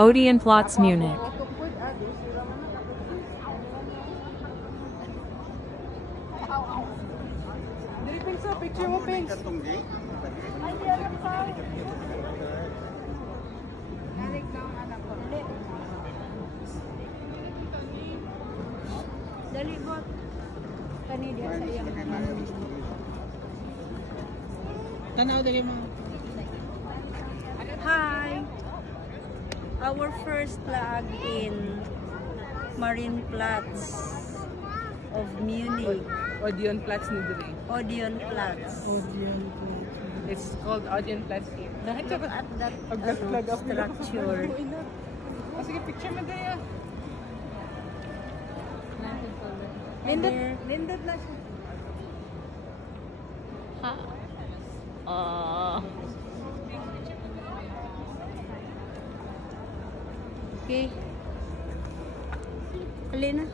Odeonplatz, Munich. Picture mo, Pings. Dali bot. Kani dia sa iyang. Tanaw dali mo. Hi. Our first vlog in Marienplatz of Munich. Odeonplatz ni diri. Odeonplatz. It's called Odeonplatz here. Look at that Flag up structure. Oh, sige, picture mo dali. Lindot na siya. Ha. Okay. Alina.